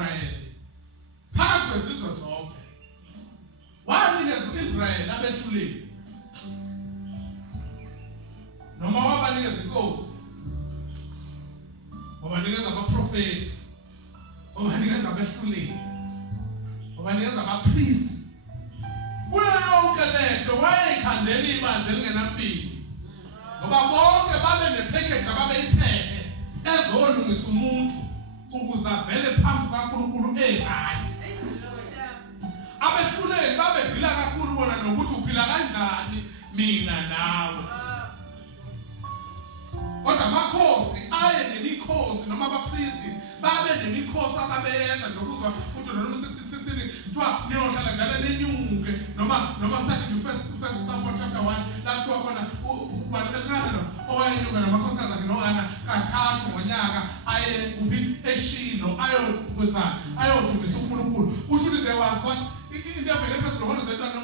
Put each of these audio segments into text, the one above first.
Israyeli phakathi kwezizwe zonke wanikeza uIsrayeli abehluleli noma wabanikeza inkosi wabanikeza abaprofeti wabanikeza abehluleli wabanikeza abapriest kuyo yonke lento wayekhandela ibandla elingenampilo ngoba bonke babe nepackage ababeyiphethe ezolungisa umuntu ukuze avele phambi kaNkulunkulu right. Abehluleli babedila kakhulu bona nokuthi uphila kanjani mina nawe. Kodwa amakhosi aye nemikhosi noma abapristi babe nemikhosi ababeyenza nje ukuzwa ukuthi noma 16 kuthiwa niyohlala njalo nenyuke noma starting first Samuel chapter 1 la kuthiwa khona ubalekana owayenyuka namakhosikazi akhe noAna kathathu ngonyaka aye kuphi eShilo ayokwenza ayodumisa uNkulunkulu. Kusho there was what into phezulu hona zethu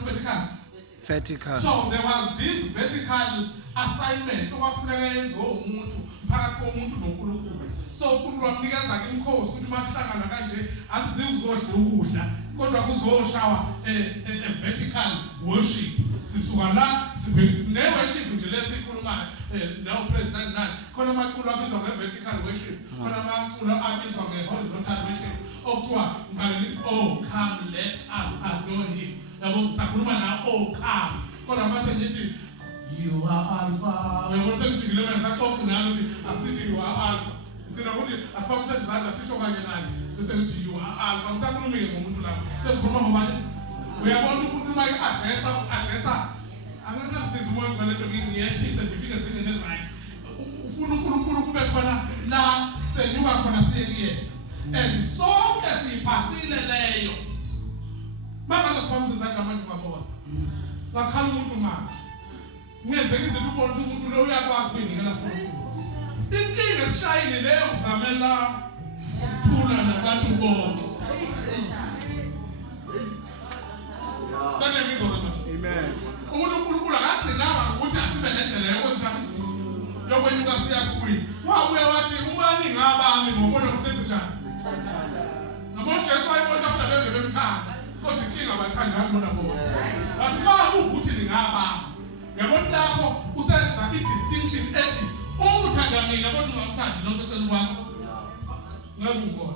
vertical. So there was this vertical assignment okwakufuneka yenziwe umuntu phakathi komuntu noNkulunkulu. So uNkulunkulu wamnikeza ke inkosi ukuthi makuhlangana kanje akuzizi uzodla ukudla kodwa kuzoshawa vertical worship. Sisuka la ne worship nje lesikhulumayo now president nani khona amaculo abizwa nge-vertical worship khona amaculo abizwa nge-horizontal worship okuthiwa ngale ngithi oh come let us adore him. Yabo sakhuluma na oh come kodwa mase ngithi you are alpha uyabona sengijikile manje saxoxa nalo ukuthi asithi you are alpha thina ukuthi asiphathele izandla sisho kanye nani bese ngithi you are alpha ngisakhulumile ngomuntu lapho sekukhuluma ngobani uyabona ukhuluma addressa angakakusiza umoya ngalento ngiyehlise ngifike singene right ufuna uNkulunkulu kube khona la senyuka khona siye kuyena and sonke siphasile leyo manje kuphamisa izandla manje ngabona ngakhala umuntu manje ngenzeka izinto ubona umuntu lo uyakwazi ukuyinikela kuNkulunkulu. Inkinga esishayile leyo kuzamela ukuthula nabantu bonke. Sane ngizona manje. Amen. uNkulunkulu akagcinanga ukuthi asibe nendlela yokwenyuka siya kuye. Wabuya wathi umani ngabami ngobona ukuthi njani. Noma Jesu ayibona ukuthi abantu bemthanda. Kodwa inkinga abathandani bona bona. Kanti uma ukuthi ningabami yabona lapho usenza i-distinction ethi ukuthanda mina kodwa ungamthandi noseceleni kwakho ngakubona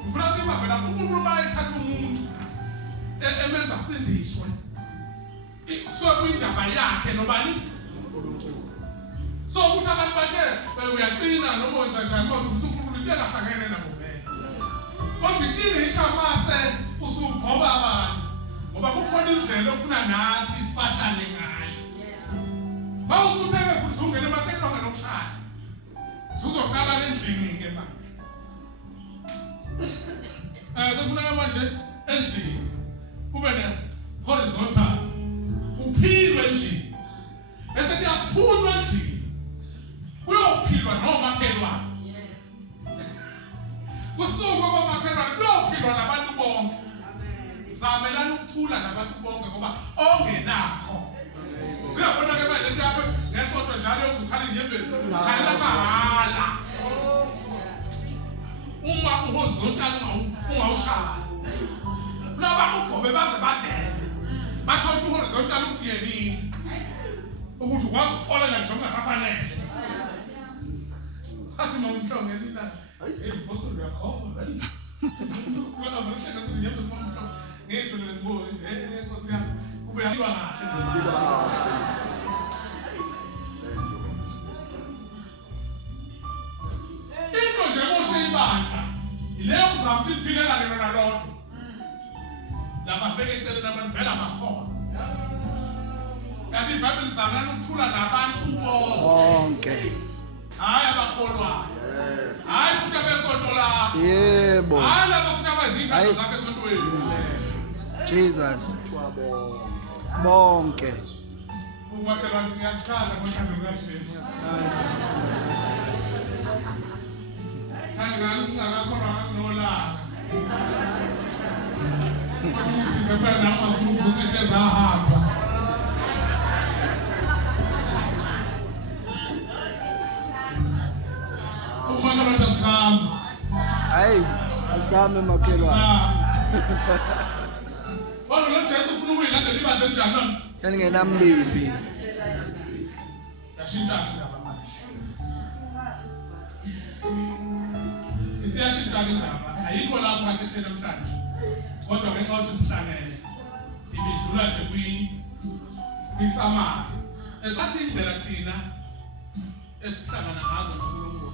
ngifuna simambe lapho uNkulunkulu bayethatha umuntu emenza asindiswe so kuyindaba yakhe nobani so ukuthi abantu bathe uyaqina noma wenza njani kodwa uNkulunkulu into engahlangene nabo vele kodwa inkinga ishamase usubhoba abantu ngoba kukhona indlela ofuna nathi siphathane ngayo. Mawusutheke futhi ungene emakethe nokushaya. Sizoqala endlini ke manje. Sekufuna manje endlini kube ne horizontal. Uphilwe endlini. Bese kuyaphulwa endlini. Kuyophilwa nomakhelwane. Kusuka komakhelwane kuyophilwa nabantu bonke. Zamelana ukuthula nabantu bonke ngoba ongenakho siyabona ke manje lento yakho ngesonto njalo uzukhala inyembezi khalela mahala uma uhorizontal ungawushaya laba ugobe baze badele bathola uhorizontal ukuyenini ukuthi ukwazi ukuxolela nje ungasafanele athi mawumhlongela la hey boso uyakhona kodwa manje ngesinyembezi mawumhlongela ngethu ngibone nje inkosi yami kube yalwa kahle into nje moshe ibandla ileyo kuzamthi iphilela lena nalodwa laba bekecele nabantu vela bakhona kanti iBhayibheli izamela ukuthula nabantu bonke hayi abakholwayo hayi futhi abesonto lakho yebo hayi labafuna abazithatha zakhe esontweni Jesus bonke umakhelwane ngiyakuthanda ngothando lukaJesu ngingakakholwa nginolaka kodwa usize phela nami ukuze ezahamba Uma kalonda zama. Hayi, azame makhelwane. Kodwa lo Jesu ufuna ukuyilandela ibandla njani nona? Elingenamlindi. Yashintsha indaba manje. Isiyashintsha indaba. Ayikho lapho kahle namhlanje. Kodwa ngenxa yokuthi sihlangene ibidlula nje kwisamari. Esathi indlela thina esihlangana ngazo noNkulunkulu.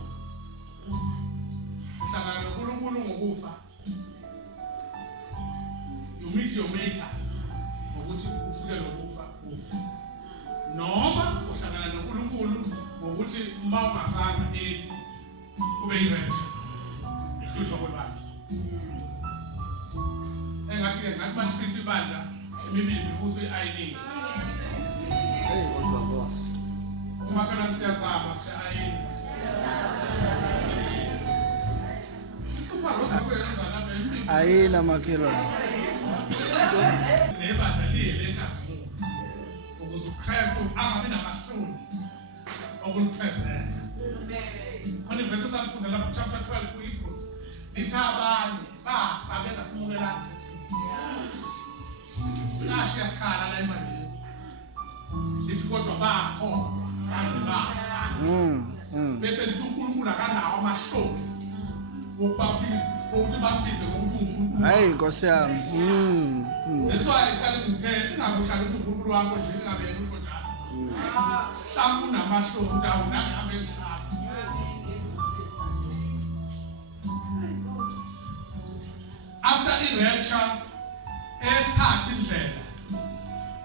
Sihlangana noNkulunkulu ngokufa. You meet your maker ngokuthi ufike lokufa kufa. Noma uhlangana noNkulunkulu ngokuthi uma ungafanga kube irapture. Ihlutshwa kwebandla. Engathi ke ngathi bachithi ibandla emibili kuso iayini. Hey, kodwa boss. Uma kana siyazama siayini. Super roda kwenza lapha emibili. Ayina makhelwane. Nebandla lile enkasimulo. Ukuze uKristu angabe namahloni okulipresent. Khona ivesi esifunda lapha chapter 12 kuHebrews. Lithi abanye bafa bengasimukelanga sithini. Nashi yasikhala la emandleni. Lithi kodwa bakho baze bafa. Bese lithi uNkulunkulu akanawo amahloni wokubabiza ukuthi babize ngokuthi uNkulunkulu. Hayi Nkosi yami. That's why I tell you to ingakuhlala ukuthi uNkulunkulu wakho nje ingabe yena usho njalo. Mhlawumbe unamahloni ndawo nangabe ehlala. After i-rapture, esithatha indlela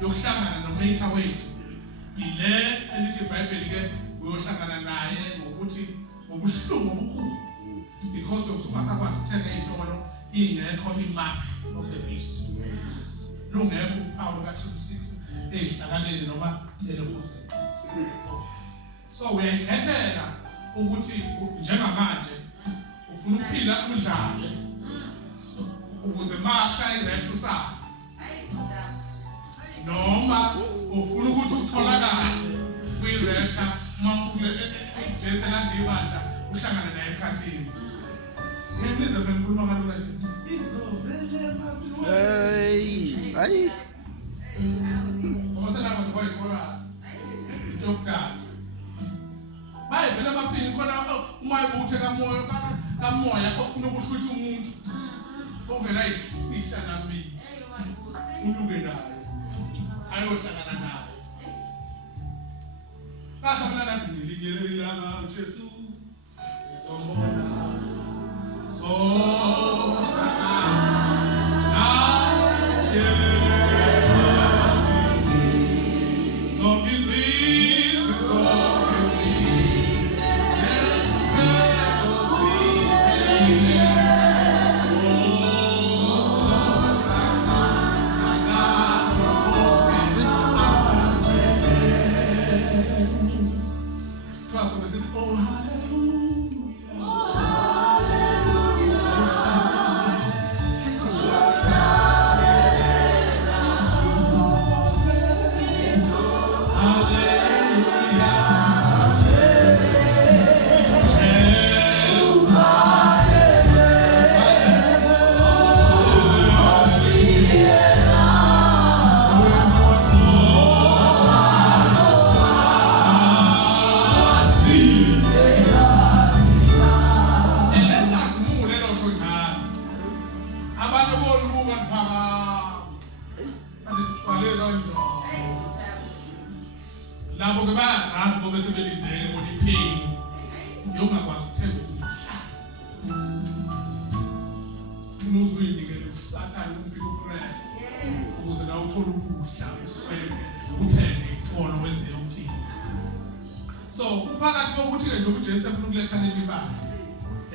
yokuhlangana noMaker wethu. Ile elithi iBhayibheli ke uyohlangana naye ngokuthi ngobuhlungu obukhulu. Because usuka sakwazi ukuthenga izitolo ingekho imark of the beast. Lungekho uphawu ka-6 ezihlakaleni noma elokuze. So uyayikhethela ukuthi njengamanje ufuna ukuphila udlale. Ukuze mashaya irapture usana. Noma ufuna ukuthi utholakale kwi-rapture Jesu landibandla uhlangana naye emkhathini. Ngenize benkulumo kalula nje. Izovele emapilweni. Hey, hayi. Ngosena kuthiwa ichorus. Yokudansa. Bayivela abafini khona uma ibuthe kamoya okufuna ukuhlutha umuntu. Ongena isihla nami. Unuke naye. Ayohlangana naye. Kashamana nathi ngelingelelanga uJesu. Sizobona. So labo ke bayazazi ngoba sebelindele bona ipheli yongakwazi ukuthenga ukudla ufuna uzinikele kusathana umpilo ubrand ukuze nawe uthole ukudla uswele uthenge ixolo wenze yonke into. So uphakathi kokuthi ke nje uJesu efuna ukulethana imibandla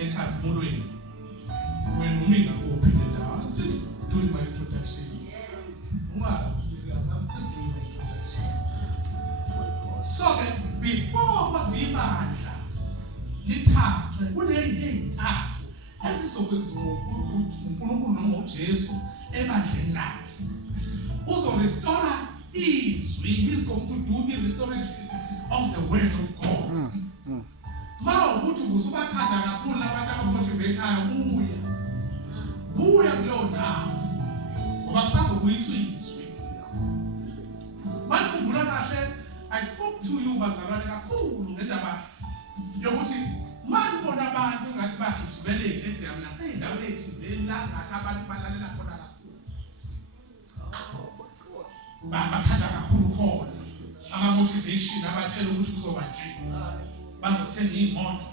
ekhazimulweni wena uminga kuphi le ndawo. I'm still doing my introduction. So before what ibandla lithathwe kunezinto ezintathu ezizokwenziwa uNkulunkulu noma uJesu ebandleni lakhe. Uzorestore izwi. He's going to do the restoration of the word of God. Mawukuthi ubusubathanda kakhulu abantu abamotivateayo buya kuleyo ndawo ngoba kusazobuyiswa izwi. Manikumbula kahle, I spoke to you bazalwane kakhulu ngendaba yokuthi manibona abantu ngathi bagijimele eJedam naseyindaweni ethizeni la ngathi abantu balalela khona kakhulu. Bathanda kakhulu khona ama-motivation abatshela ukuthi kuzoba nje. Bazothenga iy'moto,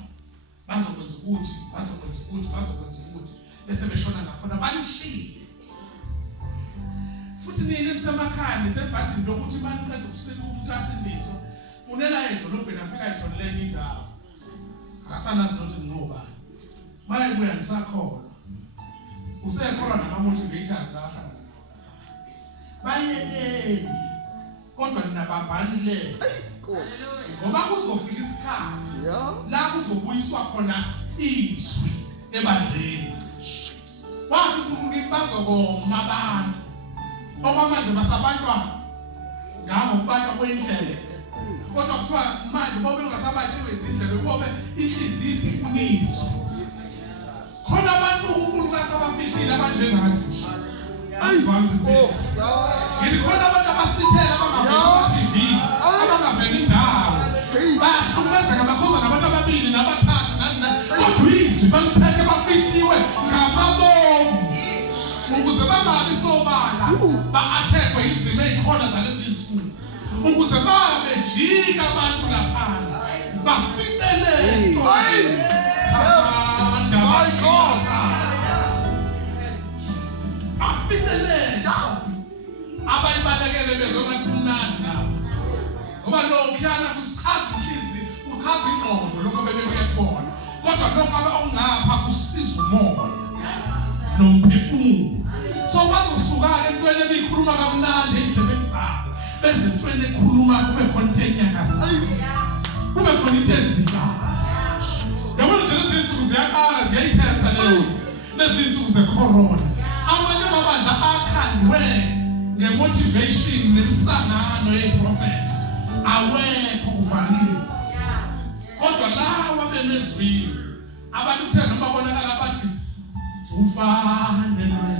bazokwenza ukuthi, bese beshona ngakhona banishiye. Futhi nini nisemakhaya nisebhadini lokuthi maniqeda ukusika umuntu asindiso, unela edolobheni afika ejoleleni indawo. Akasanazi nokuthi ngingobani. Mayebuya nisakholwa. Usekholwa nama-motivators lahlangana nawo. Bayekeni. Kodwa ninababanile. Ngoba kuzofika isikhathi la kuzobuyiswa khona izwi ebandleni. Wathi uNkulunkulu bazokoma abantu. Okwamanje basabanjwa ngabo kubanjwa kwendlebe. Kodwa kuthiwa manje bobe ungasabatshiwe izindlebe bobe inhliziyo isifuniswa. Khona abantu uNkulunkulu asabafihlile abanjengathi. Ngithi khona abantu abasithela abangaveli ku-TV, abangaveli indawo. Bayahlukumezeka bakhoza nabantu ababili nabathathu kodwa izwi baliphethe bafihliwe ngamabomu. Ukuze bangabi sobala ba-athekwe izimo ey'khona zalezi iy'nsuku. Ukuze bejika abantu ngaphandle baficeleke aficeleke abayibalekele bezongathi kumnandi nabo. Ngoba lokhuyana kusichaza inhliziyo, kuchaza ingqondo lokho bebebuye kubona. Kodwa lokho okungapha kusiza umoya nomphefumulo. So bazosuka-ke entweni ebikhuluma kamnandi ey'ndlebeni zabo beze entweni ekhuluma kube khona into enyakazayo, kube khona into ezikayo. Yabona nje lezi iy'nsuku ziyaqala ziyayithesta lezi iy'nsuku ze-corona. Amanye amabandla akhandwe nge-motivation nemihlangano yeprofethi awekho uvaliwe. Kodwa lawa benezwini abantu kuthe noma babonakala bathi ufanelwe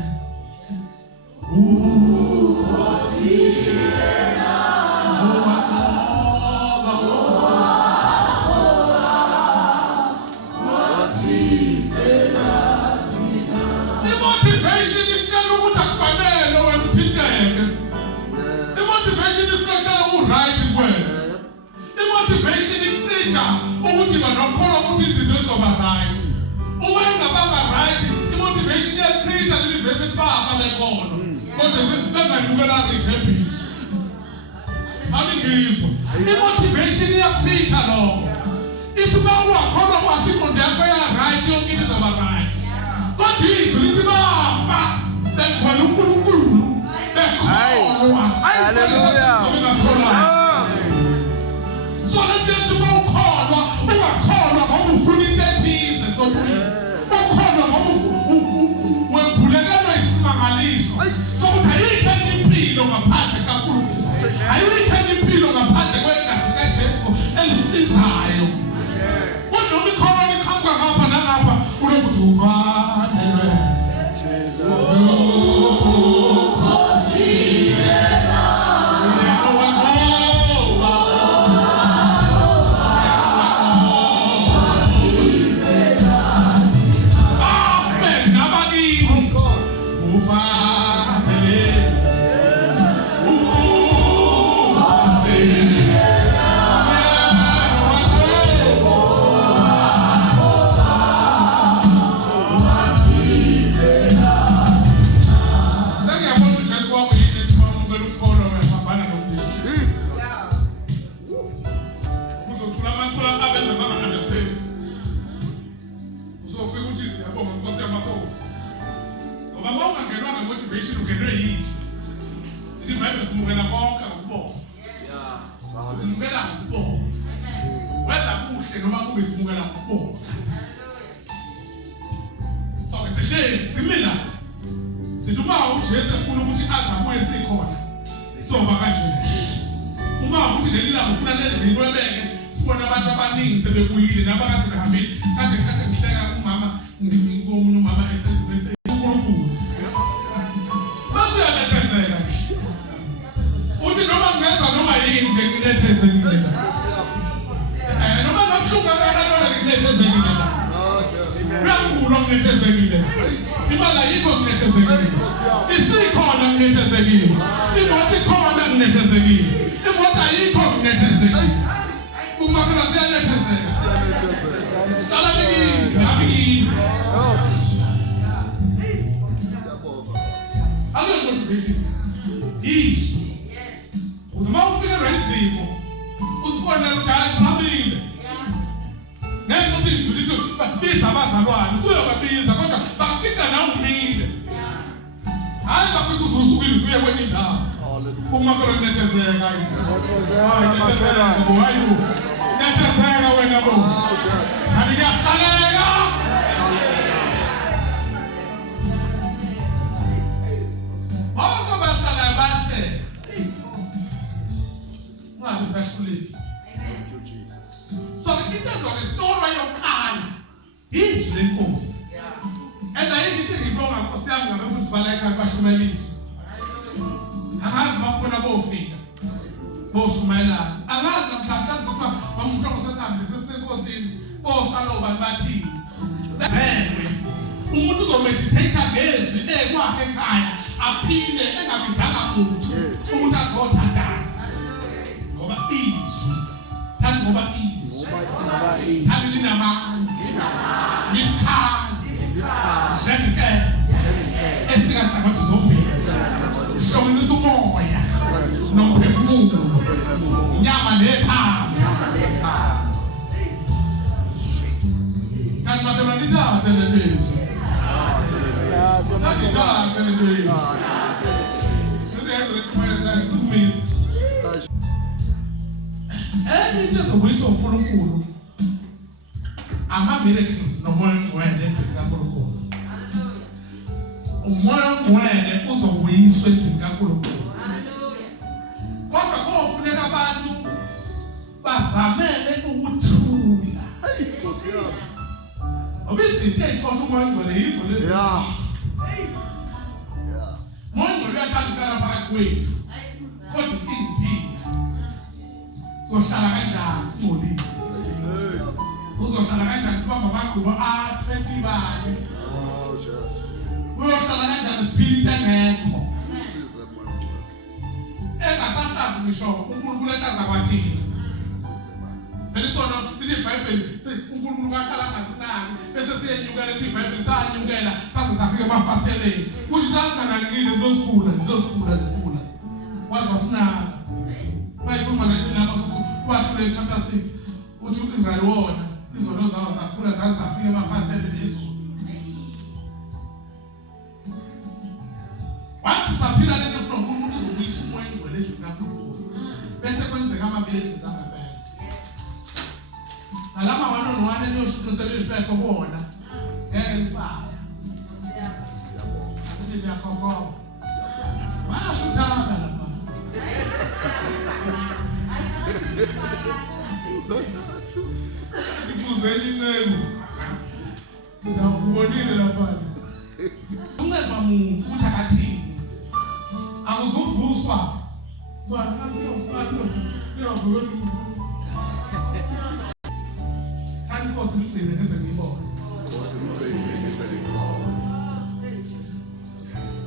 i-motivation ikutshela ukuthi akufanele wena uthinteke. I-motivation ifreshela u-right kuwena. I-motivation ikucija ukuthi banokholwa ukuthi izinto zizoba right. Uma ingabanga right, i-motivation iyachitha university bafa bekhona. Kodwa bengayibukela ithembiso. Angizwa. I-motivation iyachitha lokho. Ithi bawakholwa kwasho ingqondo yakho ya-right yonke into izoba right. Kodwa izwi lithi bafa bekhona uNkulunkulu bekholwa. Hallelujah. So lento ukukholwa ungakholwa ngoba ufuna into ethize sokuyi. Ukholwa ngoba wembulekelo isimangaliso. Sokuthi ayikho enye impilo ngaphandle kaNkulunkulu. Ayikho enye impilo ngaphandle kwegazi kaJesu elisizayo. Kodwa ukholwa likhamba ngapha nangapha unokuthi ufanelwe. sibona abantu abaningi sebebuyile nabakade behambile kade ngihleka umama ngikomunye umama esedumese uNkulunkulu basuya nethezeka uthi noma ngeza noma yini nje nginethezekile noma ngabuhlungu kangakanani nginethezekile la uyangula nginethezekile imali ayikho nginethezekile isikhona nginethezekile imoto ikhona nginethezekile imoto ayikho nginethezekile uma kana siyanethezeka sala nini nami alo motivation is uzama ufika rezimo usibona ukuthi hayi thamile ngenxa ukuthi izulu babiza abazalwane usuyobabiza kodwa bafika nawe umile hayi bafika uzusukile usuye kwenye indawo uma kana kunethezeka hayi nethezeka hayi nethezeka wena bo hayi ngiyahaleka bonke bahlala bahle ngabe sahluleki so into zokustore yokuqala izwi lenkosi and ayikho into ngibonga Nkosi yami ngabe futhi baleka bashumayelizwe angazi bafuna bofika boshumayelana angazi namhlanje kuzokuba umhloko sesambe sesenkosini bosalo abantu bathini zengwe umuntu uzomeditate ngezwi ekwakhe ekhaya aphile engabizanga muntu ukuthi azothandaza ngoba izwi thandi ngoba izwi thandi linamandla likhali njengeke esingathakathi zombili shonisa umoya nomphefumulo inyama nethambo thandi madela nithathe lelizwi nithathe lelizwi into ezobuyisa uNkulunkulu ama-miracles nomoya ongcwele endlini kaNkulunkulu umoya ongcwele uzobuyiswa endlini kaNkulunkulu kodwa kofuneka abantu bazamele ukuthula ngoba izinto ey'xosha umoya ongcwele yizo lezi umoya ongcwele uyathanda uhlala phakathi kwethu kodwa inkinga ithina uzohlala kanjani singcolile uzohlala kanjani sibamba amagquba a-20 bani uyohlala kanjani spirit engekho engasahlazi ngisho uNkulunkulu ehlaza kwathina phela isona lithi iBhayibheli uNkulunkulu wakhala ngasinaki bese siyenyukela lithi iBhayibheli sanyukela saze safika emafasteleni kuthi sasinganakile silosikula wazi wasinaka bayikhuluma lapha kwaHlule chapter 6 uthi uIsrael wona izono zawo zakhula zaze zafika emafasteleni ezulu wathi saphila lento efuna uNkulunkulu uzobuyisa umoya ongcwele endlini kaNkulunkulu bese kwenzeka ama-miracles angempela nalama wanonwane niyoshiqiselwa impepho kuwona ngeke ngisaya niyakhokhoma washo uthanda lapha ibuzeni incebo ngizakubonile lapha ungeva muntu ukuthi akathini akuzuvuswa bani afika usiphatho uyavukela kanti Nkosi ngigcine ngeze ngiyibone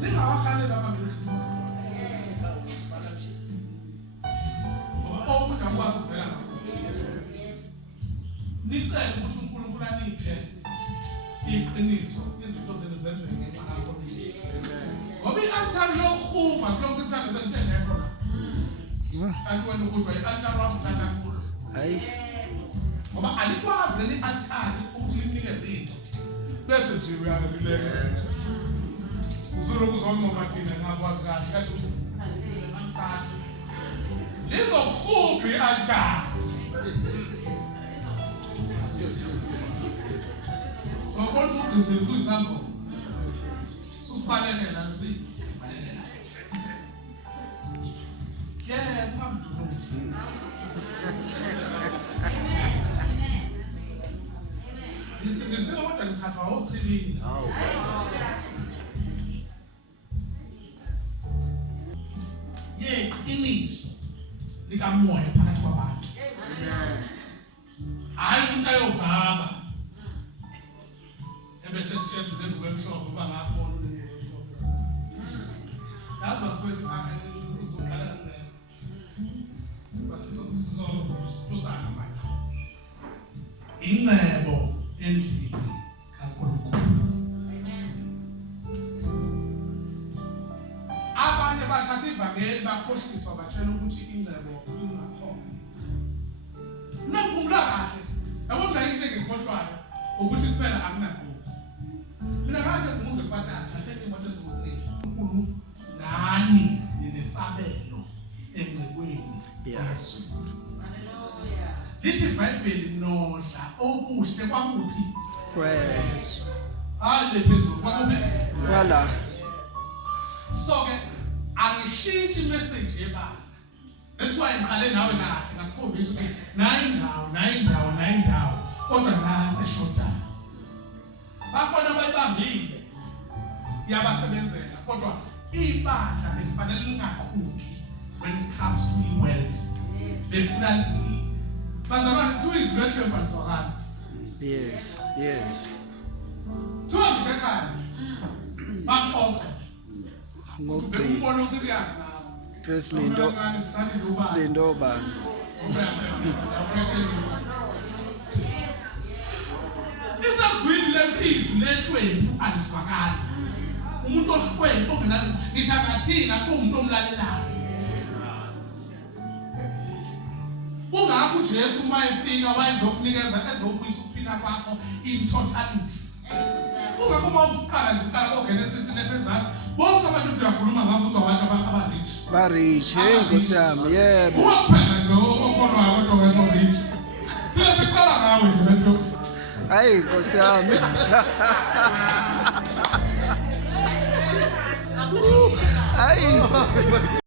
ningawahalela ama-miracles ngoba omuntu akwazi ukuvela ngakho nicele ukuthi uNkulunkulu aniphe iqiniso izinto zenu zenzeke ngenxa yakho ngoba i-altari yokuhuma silokhu sekuthanda nje engekho la kanti wena ukuthi i-altari wakho uthatha kulo hayi ngoba alikwazi leli altari ukuthi linikeze izinto bese nje uyarelax usuloku uzongoma thina ngakwazi kahle kathi altari lizokhupha i-altari so konke ugqizeli usuyisangoma usibalekela sibalekela yeah phambili Ngisebenzisa kodwa ngithathwa othilini. Iningi likamoya phakathi kwabantu. Hayi umuntu ayovaba. Ebese kuthethe lengubo emhlophe uba ngaphola umuntu. Lapha futhi uzokhala nesa. Basizozana manje. Ingcebo endlini kaNkulunkulu. Abanye bathatha ivangeli bakhohliswa batshela ukuthi ingcebo ingakhona. Nakhumbula kahle. Yabona into engikhohlwayo ukuthi kuphela akunakhona. Mina ngathi ngimuze kwatasa ngathenge imoto ezo-3. uNkulunkulu nani ninesabelo engcebweni yesu. Hallelujah. Lithi iBhayibheli nodla okuhle kwakuphi? Praise. Hayi lephezulu kwakuphi? Wala. So ke angishintshi imessage yebandla. That's why ngiqale nawe kahle ngakukhombisa ukuthi nayi indawo kodwa nansi eshodayo. Bakhona abayibambile yabasebenzela kodwa ibandla bekufanele lingaqhuki when it comes to wealth. Befuna bazalwane two is ratio bazalwane. Yes. Two ngisekhaya. Bakhona. Ngokugcina. Ubona serious nawe. Silindo ba. Isazwini lemphizi lehlwempu aliswakala. Umuntu ohlwempu ongenalo ngisho ngathina kumuntu omlalelayo. Kungakho uJesu uma efika wayezokunikeza ezobuyisa ukuphila kwakho in totality. Kungakho uma uqala nje uqala koGenesis lephezansi bonke abantu uyakhuluma ngabo abantu abarich. Barich, Nkosi yami, yebo. Uwaphela nje okhonwayo kodwa wena rich. Sile siqala nawe nje lento. Hayi Nkosi yami. Hayi.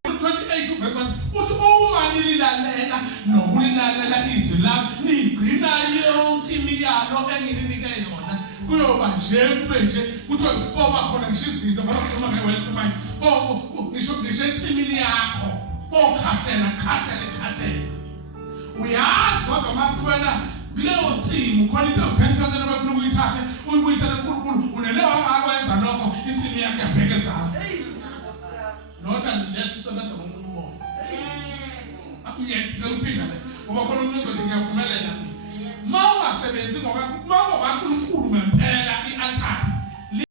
28 verse 1 uthi uma nililalela nokulilalela izwi lami nigcina yonke imiyalo engininike yona kuyoba nje kube nje kuthiwa oba khona ngisho izinto masikhuluma ngewealth manje ngisho ensimini yakho khahlela uyazi kodwa makuwena kuleyo nsimu khona into 10% abafuna ukuyithatha uyibuyisela kuNkulunkulu unelewa angakwenza lokho insimi yakhe yabheke ezantsi notha leso sebenza ngomuntu umoya ngiyaphinda le ngoba khona umuntu uzothi ngiyavumelela uma ungasebenzi ngoba uNkulunkulu